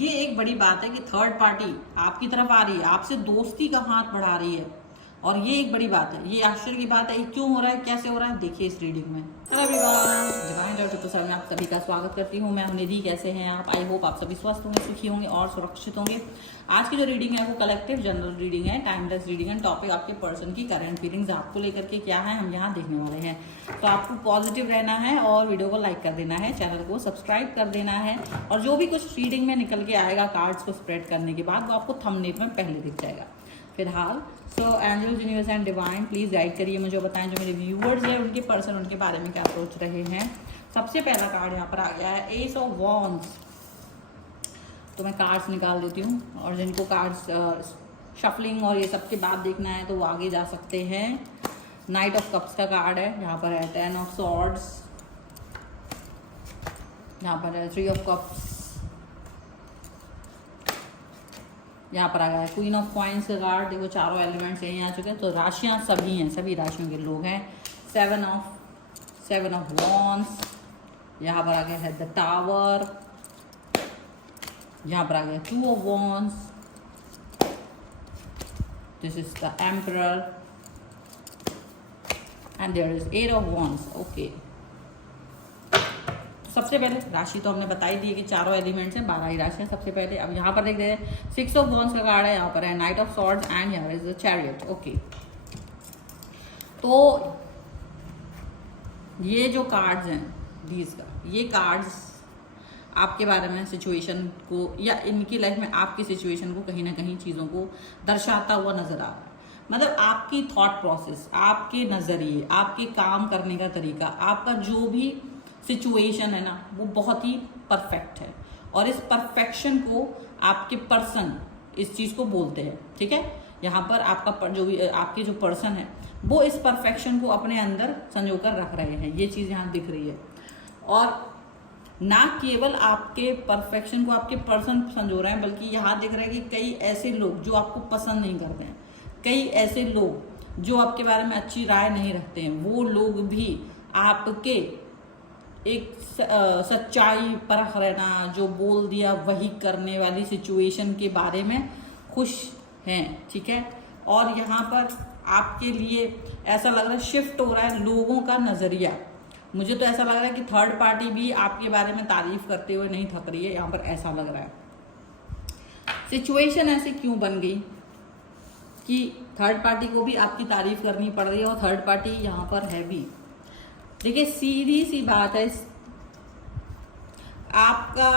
ये एक बड़ी बात है कि थर्ड पार्टी आपकी तरफ आ रही है, आपसे दोस्ती का हाथ बढ़ा रही है, और ये एक बड़ी बात है। ये आश्चर्य की बात है। ये क्यों हो रहा है, कैसे हो रहा है, देखिए इस रीडिंग में। हेलो एवरीवन, डिवाइन लव 777 में आप सभी का स्वागत करती हूँ। मैं हूं निधि। कैसे हैं आप? आई होप आप सभी स्वस्थ होंगे, सुखी होंगे और सुरक्षित होंगे। आज की जो रीडिंग है वो कलेक्टिव जनरल रीडिंग है, टाइमलेस रीडिंग है। टॉपिक आपके पर्सन की करंट फीलिंग्स आपको लेकर के क्या है हम यहाँ देखने वाले हैं। तो आपको पॉजिटिव रहना है और वीडियो को लाइक कर देना है, चैनल को सब्सक्राइब कर देना है, और जो भी कुछ रीडिंग में निकल के आएगा कार्ड्स को स्प्रेड करने के बाद वो आपको थंबनेल में पहले दिख जाएगा। फिलहाल angels, universe and divine please guide करिए, मुझे बताएं जो मेरे व्यूवर्स हैं उनके पर्सन उनके बारे में क्या सोच रहे हैं। सबसे पहला कार्ड यहाँ पर आ गया है एस ऑफ वॉन्ड्स। तो मैं कार्ड्स निकाल देती हूँ, और जिनको कार्ड्स शफलिंग और ये सब के बाद देखना है तो वो आगे जा सकते हैं। नाइट ऑफ कप्स का कार्ड है, यहाँ पर है 10 ऑफ सॉर्ड्स, यहाँ पर है 3 ऑफ कप्स, यहाँ पर आ गया है क्वीन ऑफ कॉइन्स का कार्ड। देखो चारों एलिमेंट्स यहीं आ चुके हैं, तो राशियाँ सभी हैं, सभी राशियों के लोग हैं। 7 ऑफ वॉन्ड्स, यहाँ पर आ गया है द टावर, यहाँ पर आ गया 2 of wands, this is the emperor, and there is 8 of wands. Okay, सबसे पहले राशि तो हमने बताई दी है कि चारों एलिमेंट्स हैं, 12 ही राशि हैं। सबसे पहले अब यहाँ पर देखते हैं 6 ऑफ वॉन्ड्स का कार्ड है, यहाँ पर है night of swords and here is the chariot. Okay, तो ये जो कार्ड्स हैं दीज का, ये कार्ड्स आपके बारे में सिचुएशन को या इनकी लाइफ में आपकी सिचुएशन को कहीं ना कहीं चीज़ों को दर्शाता हुआ नजर आ रहा है। मतलब आपकी थॉट प्रोसेस, आपके नज़रिए, आपके काम करने का तरीका, आपका जो भी सिचुएशन है ना वो बहुत ही परफेक्ट है, और इस परफेक्शन को आपके पर्सन इस चीज़ को बोलते हैं। ठीक है, यहाँ पर आपका जो भी आपके जो पर्सन है वो इस परफेक्शन को अपने अंदर संजोकर रख रहे हैं, ये चीज़ यहाँ दिख रही है। और ना केवल आपके परफेक्शन को आपके पर्सन संजो रहे हैं, बल्कि यहाँ दिख रहा है कि कई ऐसे लोग जो आपको पसंद नहीं करते हैं, कई ऐसे लोग जो आपके बारे में अच्छी राय नहीं रखते हैं, वो लोग भी आपके एक सच्चाई परख रहना, जो बोल दिया वही करने वाली सिचुएशन के बारे में खुश हैं। ठीक है, और यहाँ पर आपके लिए ऐसा लग रहा है शिफ्ट हो रहा है लोगों का नज़रिया। मुझे तो ऐसा लग रहा है कि थर्ड पार्टी भी आपके बारे में तारीफ करते हुए नहीं थक रही है, यहाँ पर ऐसा लग रहा है। सिचुएशन ऐसी क्यों बन गई कि थर्ड पार्टी को भी आपकी तारीफ करनी पड़ रही है, और थर्ड पार्टी यहाँ पर है भी। देखिए सीधी सी बात है, आपका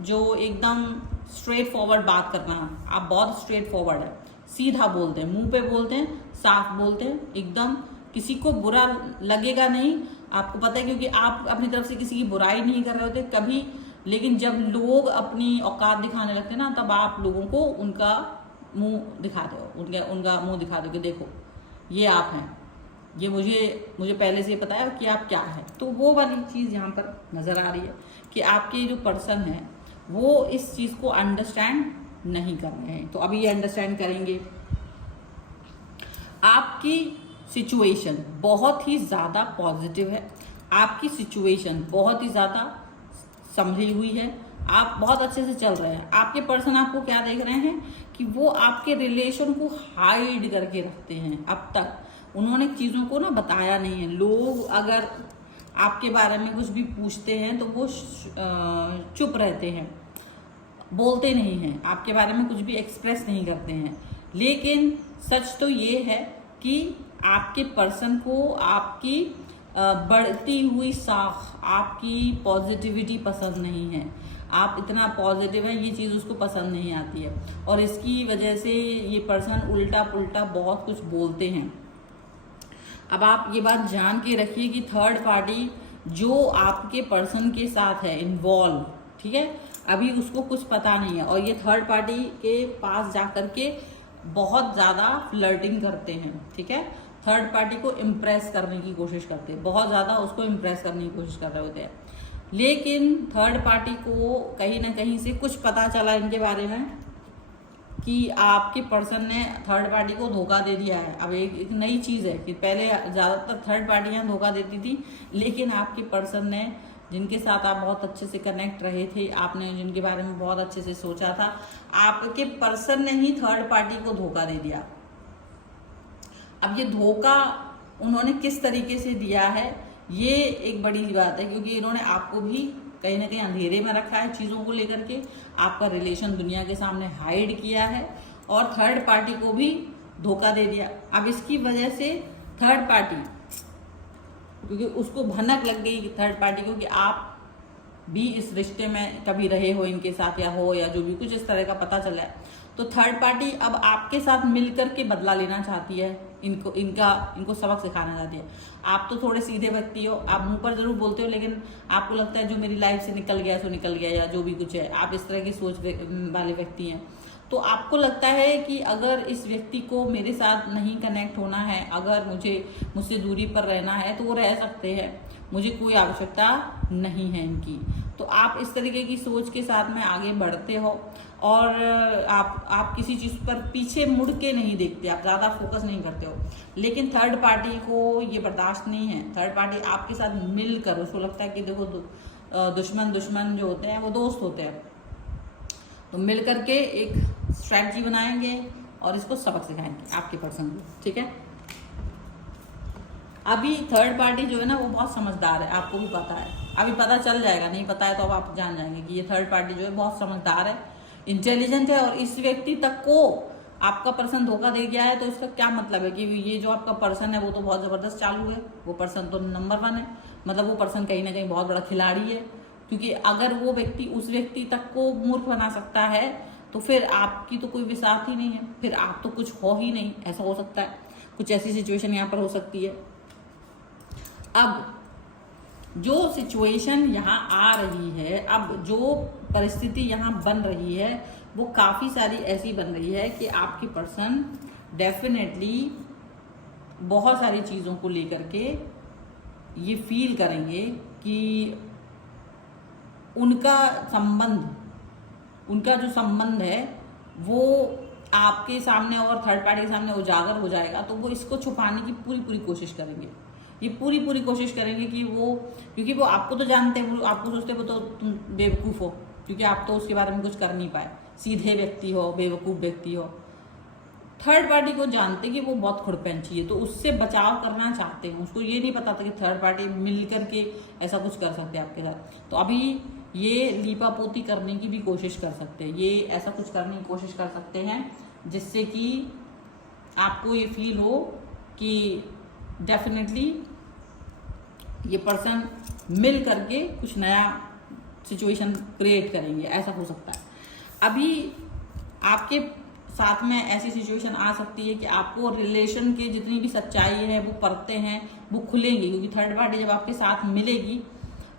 जो एकदम स्ट्रेट फॉरवर्ड बात करना, आप बहुत स्ट्रेट फॉरवर्ड है, सीधा बोलते हैं, मुंह पे बोलते हैं, साफ बोलते हैं, एकदम किसी को बुरा लगेगा नहीं, आपको पता है, क्योंकि आप अपनी तरफ से किसी की बुराई नहीं कर रहे होते कभी। लेकिन जब लोग अपनी औकात दिखाने लगते हैं ना, तब आप लोगों को उनका मुंह दिखाते हो, उनका मुंह दिखा दो कि देखो ये आप हैं, ये मुझे पहले से पता है कि आप क्या है। तो वो वाली चीज़ यहाँ पर नज़र आ रही है कि आपके जो पर्सन है वो इस चीज़ को अंडरस्टैंड नहीं कर रहे हैं। तो अभी ये अंडरस्टैंड करेंगे। आपकी सिचुएशन बहुत ही ज़्यादा पॉजिटिव है, आपकी सिचुएशन बहुत ही ज़्यादा संभली हुई है, आप बहुत अच्छे से चल रहे हैं। आपके पर्सन आपको क्या देख रहे हैं कि वो आपके रिलेशन को हाइड करके रखते हैं। अब तक उन्होंने चीज़ों को ना बताया नहीं है। लोग अगर आपके बारे में कुछ भी पूछते हैं तो वो चुप रहते हैं, बोलते नहीं हैं, आपके बारे में कुछ भी एक्सप्रेस नहीं करते हैं। लेकिन सच तो ये है कि आपके पर्सन को आपकी बढ़ती हुई साख, आपकी पॉजिटिविटी पसंद नहीं है। आप इतना पॉजिटिव है, ये चीज़ उसको पसंद नहीं आती है, और इसकी वजह से ये पर्सन उल्टा पुल्टा बहुत कुछ बोलते हैं। अब आप ये बात जान के रखिए कि थर्ड पार्टी जो आपके पर्सन के साथ है इन्वॉल्व, ठीक है, अभी उसको कुछ पता नहीं है, और ये थर्ड पार्टी के पास जा कर के बहुत ज़्यादा फ्लर्टिंग करते हैं। ठीक है, थर्ड पार्टी को इम्प्रेस करने की कोशिश करते हैं, बहुत ज़्यादा उसको इम्प्रेस करने की कोशिश कर रहे होते हैं। लेकिन थर्ड पार्टी को कहीं ना कहीं से कुछ पता चला इनके बारे में कि आपके पर्सन ने थर्ड पार्टी को धोखा दे दिया है। अब एक नई चीज़ है कि पहले ज़्यादातर थर्ड पार्टियाँ धोखा देती थी, लेकिन आपके पर्सन ने जिनके साथ आप बहुत अच्छे से कनेक्ट रहे थे, आपने जिनके बारे में बहुत अच्छे से सोचा था, आपके पर्सन ने ही थर्ड पार्टी को धोखा दे दिया। अब ये धोखा उन्होंने किस तरीके से दिया है, ये एक बड़ी बात है, क्योंकि इन्होंने आपको भी कहीं ना कहीं अंधेरे में रखा है चीज़ों को लेकर के, आपका रिलेशन दुनिया के सामने हाइड किया है और थर्ड पार्टी को भी धोखा दे दिया। अब इसकी वजह से थर्ड पार्टी, क्योंकि उसको भनक लग गई थर्ड पार्टी को कि आप भी इस रिश्ते में कभी रहे हो इनके साथ या हो, या जो भी कुछ इस तरह का पता चला है, तो थर्ड पार्टी अब आपके साथ मिलकर के बदला लेना चाहती है, इनको सबक सिखाना चाहती है। आप तो थोड़े सीधे व्यक्ति हो, आप मुंह पर जरूर बोलते हो, लेकिन आपको लगता है जो मेरी लाइफ से निकल गया सो निकल गया, या जो भी कुछ है, आप इस तरह की सोच वाले व्यक्ति हैं। तो आपको लगता है कि अगर इस व्यक्ति को मेरे साथ नहीं कनेक्ट होना है, अगर मुझसे दूरी पर रहना है तो वो रह सकते हैं, मुझे कोई आवश्यकता नहीं है इनकी। तो आप इस तरीके की सोच के साथ में आगे बढ़ते हो और आप किसी चीज़ पर पीछे मुड़ के नहीं देखते, आप ज़्यादा फोकस नहीं करते हो। लेकिन थर्ड पार्टी को ये बर्दाश्त नहीं है, थर्ड पार्टी आपके साथ मिलकर, उसको लगता है कि देखो दुश्मन जो होते हैं वो दोस्त होते हैं, तो मिल करके एक स्ट्रैटेजी बनाएंगे और इसको सबक सिखाएंगे आपके पर्सन को, ठीक है। अभी थर्ड पार्टी जो है ना वो बहुत समझदार है, आपको भी पता है, अभी पता चल जाएगा, नहीं पता है तो अब आप जान जाएंगे कि ये थर्ड पार्टी जो है बहुत समझदार है, इंटेलिजेंट है, और इस व्यक्ति तक को आपका पर्सन धोखा दे गया है। तो इसका क्या मतलब है कि ये जो आपका पर्सन है वो तो बहुत ज़बरदस्त चालू है, वो पर्सन तो नंबर 1 है, मतलब वो पर्सन कहीं ना कहीं बहुत बड़ा खिलाड़ी है, क्योंकि अगर वो व्यक्ति उस व्यक्ति तक को मूर्ख बना सकता है तो फिर आपकी तो कोई विसात ही नहीं है, फिर आप तो कुछ हो ही नहीं, ऐसा हो सकता है, कुछ ऐसी सिचुएशन यहाँ पर हो सकती है। अब जो सिचुएशन यहाँ आ रही है, अब जो परिस्थिति यहाँ बन रही है वो काफ़ी सारी ऐसी बन रही है कि आपके पर्सन डेफिनेटली बहुत सारी चीज़ों को लेकर के ये फील करेंगे कि उनका जो संबंध है वो आपके सामने और थर्ड पार्टी के सामने उजागर हो जाएगा, तो वो इसको छुपाने की पूरी कोशिश करेंगे, ये पूरी कोशिश करेंगे कि वो, क्योंकि वो आपको तो जानते हैं, वो आपको सोचते हैं वो तो तुम बेवकूफ़ हो, क्योंकि आप तो उसके बारे में कुछ कर नहीं पाए, सीधे व्यक्ति हो, बेवकूफ़ व्यक्ति हो। थर्ड पार्टी को जानते कि वो बहुत खुड़पैंची है, तो उससे बचाव करना चाहते हैं, उसको ये नहीं पता था कि थर्ड पार्टी मिल करके ऐसा कुछ कर सकते हैं आपके साथ। तो अभी ये लीपापोती करने की भी कोशिश कर सकते हैं, ये ऐसा कुछ करने की कोशिश कर सकते हैं जिससे कि आपको ये फील हो कि डेफिनेटली ये पर्सन मिल करके कुछ नया सिचुएशन क्रिएट करेंगे, ऐसा हो सकता है। अभी आपके साथ में ऐसी सिचुएशन आ सकती है कि आपको रिलेशन के जितनी भी सच्चाई है वो परतें हैं वो खुलेंगी, क्योंकि थर्ड पार्टी जब आपके साथ मिलेगी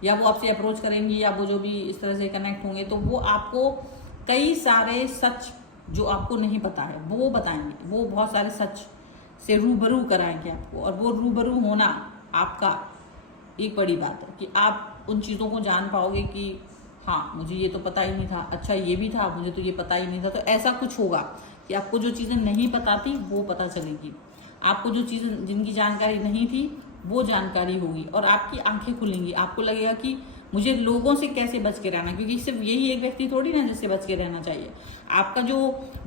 या वो आपसे अप्रोच करेंगी या वो जो भी इस तरह से कनेक्ट होंगे, तो वो आपको कई सारे सच जो आपको नहीं पता है वो बताएंगे, वो बहुत सारे सच से रूबरू कराएंगे आपको। और वो रूबरू होना आपका एक बड़ी बात है कि आप उन चीज़ों को जान पाओगे कि हाँ मुझे ये तो पता ही नहीं था, अच्छा ये भी था, मुझे तो ये पता ही नहीं था। तो ऐसा कुछ होगा कि आपको जो चीज़ें नहीं पता थी वो पता चलेगी, आपको जो चीज़ें जिनकी जानकारी नहीं थी वो जानकारी होगी और आपकी आंखें खुलेंगी। आपको लगेगा कि मुझे लोगों से कैसे बच के रहना, क्योंकि सिर्फ यही एक व्यक्ति थोड़ी ना जिससे बच के रहना चाहिए। आपका जो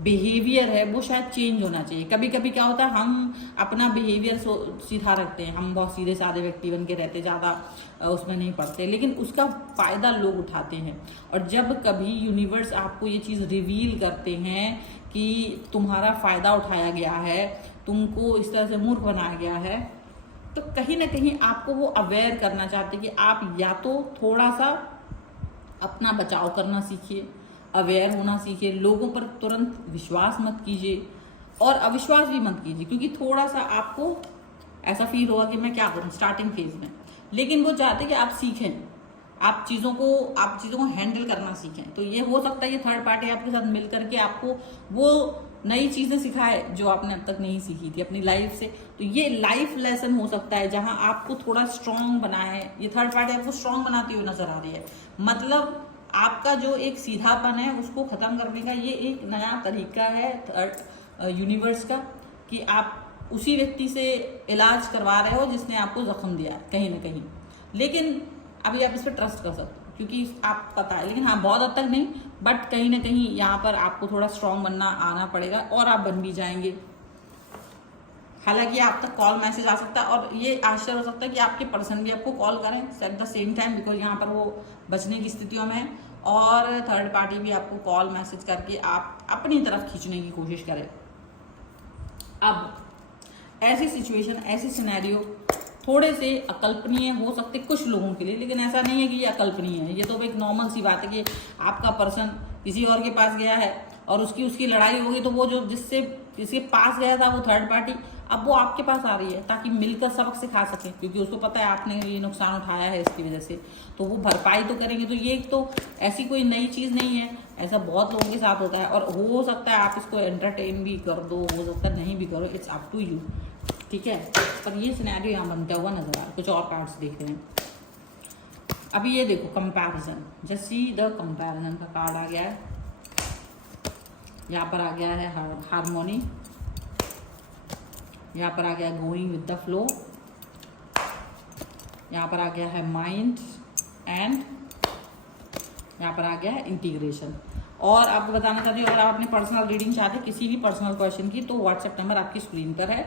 बिहेवियर है वो शायद चेंज होना चाहिए। कभी कभी क्या होता है हम अपना बिहेवियर सीधा रखते हैं, हम बहुत सीधे साधे व्यक्ति बन के रहते, ज़्यादा उसमें नहीं पड़ते, लेकिन उसका फ़ायदा लोग उठाते हैं। और जब कभी यूनिवर्स आपको ये चीज़ रिवील करते हैं कि तुम्हारा फ़ायदा उठाया गया है, तुमको इस तरह से मूर्ख बनाया गया है, तो कहीं ना कहीं आपको वो अवेयर करना चाहते कि आप या तो थोड़ा सा अपना बचाव करना सीखिए, अवेयर होना सीखिए, लोगों पर तुरंत विश्वास मत कीजिए और अविश्वास भी मत कीजिए, क्योंकि थोड़ा सा आपको ऐसा फील होगा कि मैं क्या करूं स्टार्टिंग फेज में। लेकिन वो चाहते कि आप सीखें, आप चीज़ों को हैंडल करना सीखें। तो ये हो सकता है कि थर्ड पार्टी आपके साथ मिल करके आपको वो नई चीज़ें सिखाए जो आपने अब तक नहीं सीखी थी अपनी लाइफ से। तो ये लाइफ लेसन हो सकता है जहां आपको थोड़ा स्ट्रांग बनाए। ये थर्ड पार्टी आपको स्ट्रांग बनाती हुई नजर आ रही है, मतलब आपका जो एक सीधापन है उसको ख़त्म करने का ये एक नया तरीका है थर्ड यूनिवर्स का, कि आप उसी व्यक्ति से इलाज करवा रहे हो जिसने आपको जख्म दिया कहीं ना कहीं। लेकिन अभी आप इस पर ट्रस्ट कर सकते हो क्योंकि आप पता है, लेकिन हाँ बहुत हद तक नहीं, बट कहीं ना कहीं यहाँ पर आपको थोड़ा स्ट्रांग बनना आना पड़ेगा और आप बन भी जाएंगे। हालांकि आप तक कॉल मैसेज आ सकता है और ये आश्चर्य हो सकता है कि आपके पर्सन भी आपको कॉल करें at the same time, because यहाँ पर वो बचने की स्थितियों में है और थर्ड पार्टी भी आपको कॉल मैसेज करके आप अपनी तरफ खींचने की कोशिश करें। अब ऐसी सिचुएशन, ऐसी सिनेरियो थोड़े से अकल्पनीय हो सकते कुछ लोगों के लिए, लेकिन ऐसा नहीं है कि ये अकल्पनीय है। ये तो एक नॉर्मल सी बात है कि आपका पर्सन किसी और के पास गया है और उसकी लड़ाई होगी, तो वो जो जिसके पास गया था वो थर्ड पार्टी, अब वो आपके पास आ रही है ताकि मिलकर सबक सिखा सके, क्योंकि उसको पता है आपने ये नुकसान उठाया है इसकी वजह से, तो वो भरपाई तो करेंगे। तो ये तो ऐसी कोई नई चीज़ नहीं है, ऐसा बहुत लोगों के साथ होता है और हो सकता है आप इसको एंटरटेन भी कर दो, हो सकता है नहीं भी करो, इट्स अप टू यू, ठीक है। पर ये सिनेरियो यहाँ बनता हुआ नजर आ रहा है। कुछ और कार्ड्स देख रहे हैं। अभी ये देखो कंपैरिजन, जैसी द कंपैरिजन का कार्ड आ गया है, यहाँ पर आ गया है हार्मोनी, यहाँ पर आ गया है गोइंग विद द फ्लो, यहाँ पर आ गया है माइंड एंड यहाँ पर आ गया है इंटीग्रेशन। और आपको बताना चाहती हूँ, अगर आप अपनी पर्सनल रीडिंग चाहते हैं किसी भी पर्सनल क्वेश्चन की, तो व्हाट्सएप नंबर आपकी स्क्रीन पर है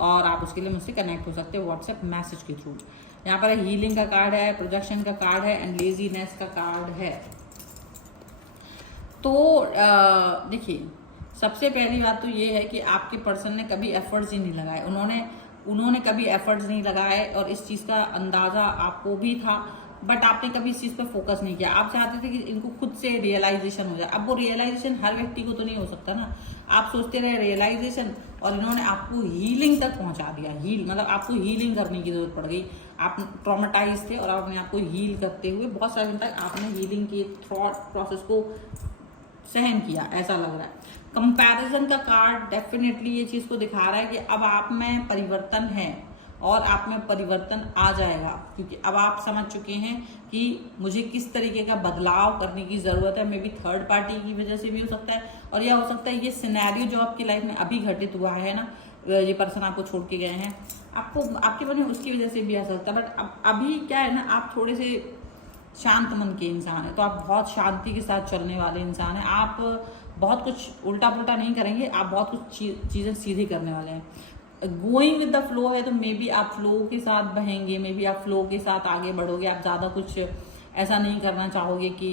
और आप उसके लिए मुझसे कनेक्ट हो सकते हैं व्हाट्सएप मैसेज के थ्रू। यहाँ पर हीलिंग का कार्ड है, प्रोजेक्शन का कार्ड है एंड लेजीनेस का कार्ड है। तो देखिए, सबसे पहली बात तो ये है कि आपके पर्सन ने कभी एफर्ट्स ही नहीं लगाए, उन्होंने कभी एफर्ट्स नहीं लगाए और इस चीज़ का अंदाज़ा आपको भी था, बट आपने कभी इस चीज़ पर फोकस नहीं किया। आप चाहते थे कि इनको खुद से रियलाइजेशन हो जाए। अब वो रियलाइजेशन हर व्यक्ति को तो नहीं हो सकता ना। आप सोचते रहे रियलाइजेशन और इन्होंने आपको हीलिंग तक पहुंचा दिया। मतलब आपको हीलिंग करने की जरूरत पड़ गई। आप ट्रॉमेटाइज थे और आप अपने आप को हील करते हुए बहुत सारे दिन तक आपने हीलिंग के थॉट प्रोसेस को सहन किया, ऐसा लग रहा है। कंपैरिजन का कार्ड डेफिनेटली ये चीज़ को दिखा रहा है कि अब आप में परिवर्तन है और आप में परिवर्तन आ जाएगा, क्योंकि अब आप समझ चुके हैं कि मुझे किस तरीके का बदलाव करने की ज़रूरत है। मे बी थर्ड पार्टी की वजह से भी हो सकता है और यह हो सकता है ये सिनेरियो जो आपकी लाइफ में अभी घटित हुआ है ना, ये पर्सन आपको छोड़ के गए हैं, आपको आपके बने उसकी वजह से भी आ सकता है। बट अभी क्या है ना, आप थोड़े से शांत मन के इंसान है, तो आप बहुत शांति के साथ चलने वाले इंसान हैं। आप बहुत कुछ उल्टा पुल्टा नहीं करेंगे, आप बहुत कुछ चीज़ें सीधी करने वाले हैं। गोइंग विद द फ्लो है, तो मे बी आप फ्लो के साथ बहेंगे, मे बी आप फ्लो के साथ आगे बढ़ोगे। आप ज़्यादा कुछ ऐसा नहीं करना चाहोगे कि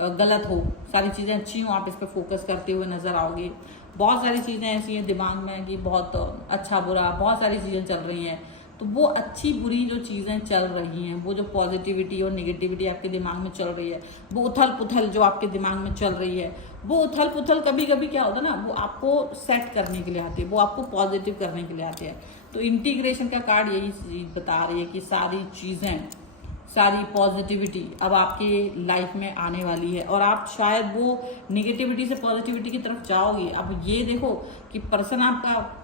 गलत हो, सारी चीज़ें अच्छी हों, आप इस पर फोकस करते हुए नजर आओगे। बहुत सारी चीज़ें ऐसी हैं दिमाग में कि बहुत अच्छा बुरा बहुत सारी चीज़ें चल रही हैं, तो वो अच्छी बुरी जो चीज़ें चल रही हैं, वो जो पॉजिटिविटी और नेगेटिविटी आपके दिमाग में चल रही है, वो उथल पुथल जो आपके दिमाग में चल रही है, वो उथल पुथल कभी कभी क्या होता है ना, वो आपको सेट करने के लिए आती है, वो आपको पॉजिटिव करने के लिए आती है। तो इंटीग्रेशन का कार्ड यही चीज़ बता रही है कि सारी चीज़ें, सारी पॉजिटिविटी अब आपके लाइफ में आने वाली है और आप शायद वो नेगेटिविटी से पॉजिटिविटी की तरफ जाओगे। अब ये देखो कि पर्सन आपका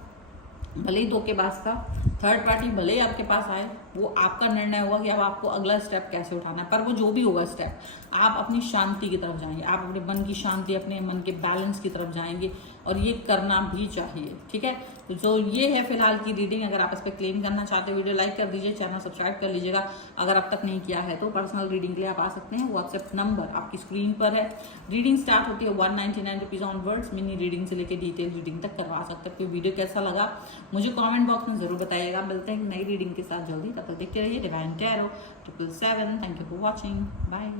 भले ही धोखेबाज था, थर्ड पार्टी भले ही आपके पास आए, वो आपका निर्णय होगा कि अब आपको अगला स्टेप कैसे उठाना है। पर वो जो भी होगा स्टेप, आप अपनी शांति की तरफ जाएंगे, आप अपने मन की शांति, अपने मन के बैलेंस की तरफ जाएंगे और ये करना भी चाहिए, ठीक है। तो जो ये है फिलहाल की रीडिंग, अगर आप इस पर क्लेम करना चाहते हो वीडियो लाइक कर दीजिए, चैनल सब्सक्राइब कर लीजिएगा। अगर अब तक नहीं किया है तो पर्सनल रीडिंग के लिए आप आ सकते हैं, व्हाट्सएप नंबर आपकी स्क्रीन पर है। रीडिंग स्टार्ट होती है 199 रुपीज़ ऑनवर्ड्स। मिनी रीडिंग से लेकर डिटेल रीडिंग तक करवा सकते हैं। वीडियो कैसा लगा मुझे कमेंट बॉक्स में जरूर बताइएगा। मिलते हैं नई रीडिंग के साथ जल्दी, तब तक देखते रहिए divine tarot 777। Thank you for watching, bye.